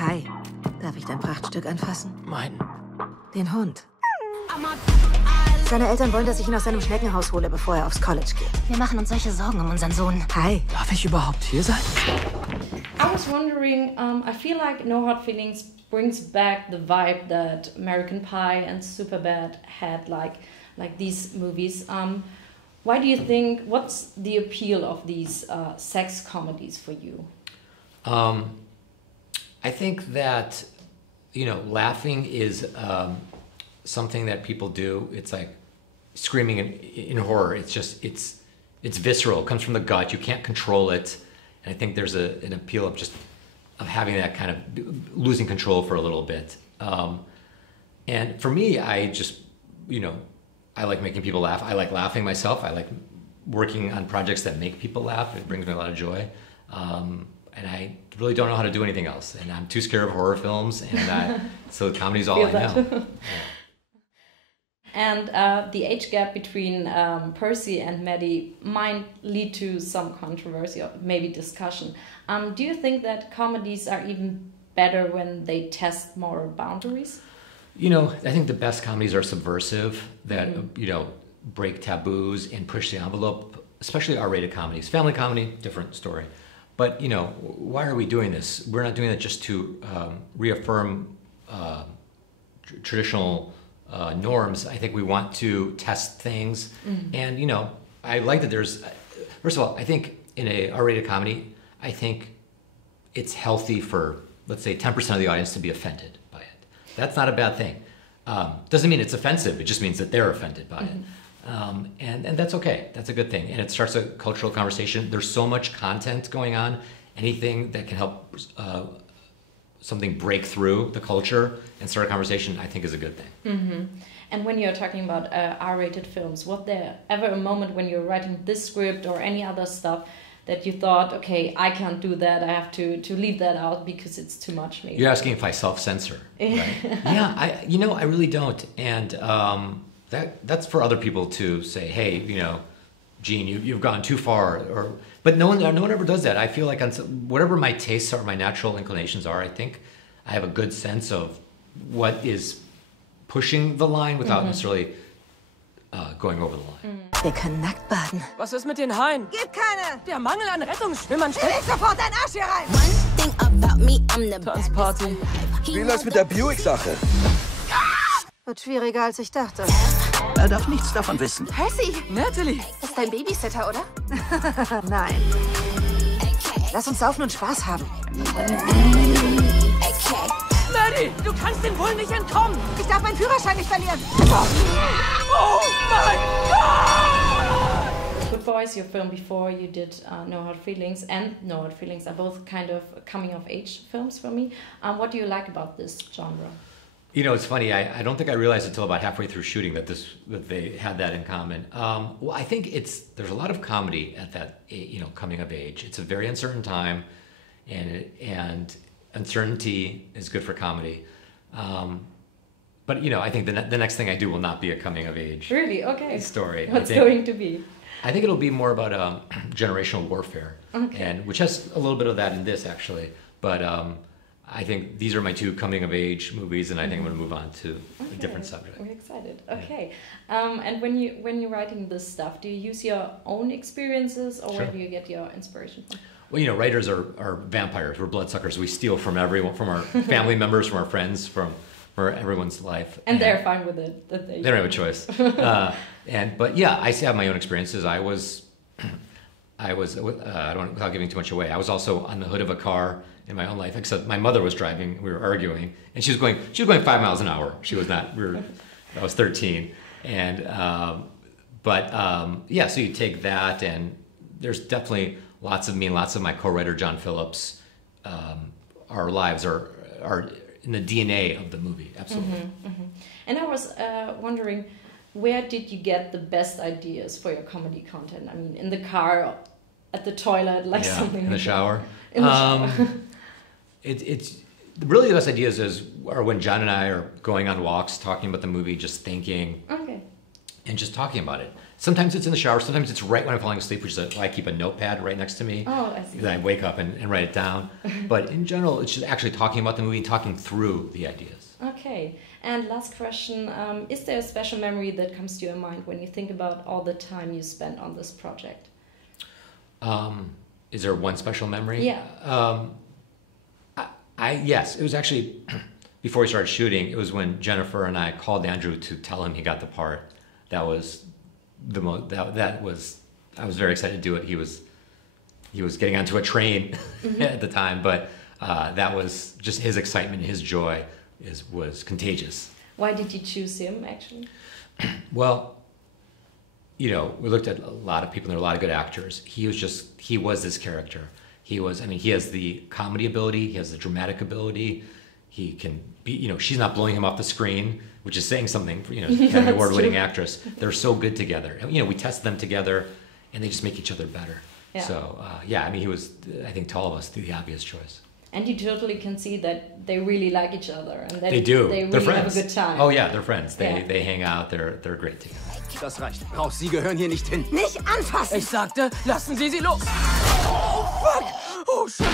Hi, darf ich dein Prachtstück anfassen? Meinen. Den Hund. Seine Eltern wollen, dass ich ihn aus seinem Schneckenhaus hole, bevor er aufs College geht. Wir machen uns solche Sorgen um unseren Sohn. Hi. Darf ich überhaupt hier sein? I was wondering, I feel like No Hard Feelings brings back the vibe that American Pie and Superbad had, like these movies. Why do you think, what's the appeal of these sex comedies for you? I think that, you know, laughing is something that people do. It's like screaming in horror. It's just, it's visceral. It comes from the gut. You can't control it. And I think there's an appeal of just having that kind of losing control for a little bit. And for me, I just, you know, I like making people laugh. I like laughing myself. I like working on projects that make people laugh. It brings me a lot of joy. And I really don't know how to do anything else. And I'm too scared of horror films. And so comedy's all I know. Yeah. And the age gap between Percy and Maddie might lead to some controversy or maybe discussion. Do you think that comedies are even better when they test moral boundaries? You know, I think the best comedies are subversive, that, you know, break taboos and push the envelope, especially R-rated comedies. Family comedy, different story. But, you know, why are we doing this? We're not doing it just to reaffirm traditional norms. I think we want to test things. And, you know, I like that there's, first of all, I think in a R-rated comedy, I think it's healthy for, let's say, 10% of the audience to be offended by it. That's not a bad thing. Doesn't mean it's offensive, it just means that they're offended by it. And that's okay, that's a good thing. And it starts a cultural conversation. There's so much content going on. Anything that can help something break through the culture and start a conversation, I think is a good thing. And when you're talking about R-rated films, was there ever a moment when you're writing this script or any other stuff that you thought, okay, I can't do that, I have to leave that out because it's too much maybe? You're asking if I self-censor, right? Yeah, you know, I really don't. And that's for other people to say, hey, you know, Gene, you've gone too far. But no one ever does that. I feel like whatever my tastes are, my natural inclinations are, I think I have a good sense of what is pushing the line without necessarily going over the line. Wir können nackt baden. Was ist mit den Haien? Gibt keine! Der Mangel an Rettungsschwimmern steckt. Leg sofort deinen Arsch hier rein! Tanzparty. Wie läuft's mit der Buick-Sache? Wird schwieriger, als ich dachte. Er darf nichts davon wissen. Percy, Natalie. das ist dein Babysitter, oder? Nein. Lass uns saufen und Spaß haben. Maddie, du kannst dem wohl nicht entkommen. Ich darf meinen Führerschein nicht verlieren. Oh mein Gott! Good Boys, your film before you did No Hard Feelings and No Hard Feelings are both kind of coming-of-age films for me. What do you like about this genre? You know, it's funny. I don't think I realized until about halfway through shooting that they had that in common. Well, I think there's a lot of comedy at that, you know, coming of age. It's a very uncertain time, and uncertainty is good for comedy. But you know, I think the next thing I do will not be a coming of age. Really? Okay. Story. What's going to be? I think it'll be more about generational warfare, and which has a little bit of that in this actually. But I think these are my two coming of age movies, and I think I'm going to move on to a different subject. We're excited. Okay. And when you're writing this stuff, do you use your own experiences, or where do you get your inspiration from? Well, you know, writers are vampires. We're bloodsuckers. We steal from everyone, from our family members, from our friends, from everyone's life. And they're fine with it. That they don't have a choice. But yeah, I have my own experiences. I was without giving too much away, I was also on the hood of a car in my own life, except my mother was driving, we were arguing, and she was going 5 miles an hour. She was not, I was 13. And, yeah, so you take that, and there's definitely lots of me and lots of my co-writer, John Phillips, our lives are in the DNA of the movie, absolutely. And I was wondering, where did you get the best ideas for your comedy content? I mean, in the car, at the toilet, like something in the like shower. In the shower. It's really the best ideas are when John and I are going on walks, talking about the movie, just thinking. Okay. and just talking about it. Sometimes it's in the shower, sometimes it's right when I'm falling asleep, which is why I keep a notepad right next to me. Oh, I see. Then I wake up and write it down. But in general, it's just actually talking about the movie and talking through the ideas. Okay. And last question, is there a special memory that comes to your mind when you think about all the time you spent on this project? Is there one special memory? Yeah. Yes, it was actually, before we started shooting, it was when Jennifer and I called Andrew to tell him he got the part. That was the most, I was very excited to do it. He was getting onto a train at the time, but that was just his excitement, his joy was contagious. Why did you choose him, actually? Well, we looked at a lot of people, and there were a lot of good actors. He was this character. He has the comedy ability, he has the dramatic ability. He can be, she's not blowing him off the screen, which is saying something, Academy Award-winning actress. They're so good together. We tested them together, and they just make each other better. Yeah. So, he was, I think, to all of us, the obvious choice. And you totally can see that they really like each other and that they do. They they're really friends. have a good time. Oh yeah, they're friends. They hang out. They're great together. Das reicht. Auch Sie gehören hier nicht hin. Nicht anfassen! Ich sagte, lassen Sie sie los. Oh, fuck! Oh, shit!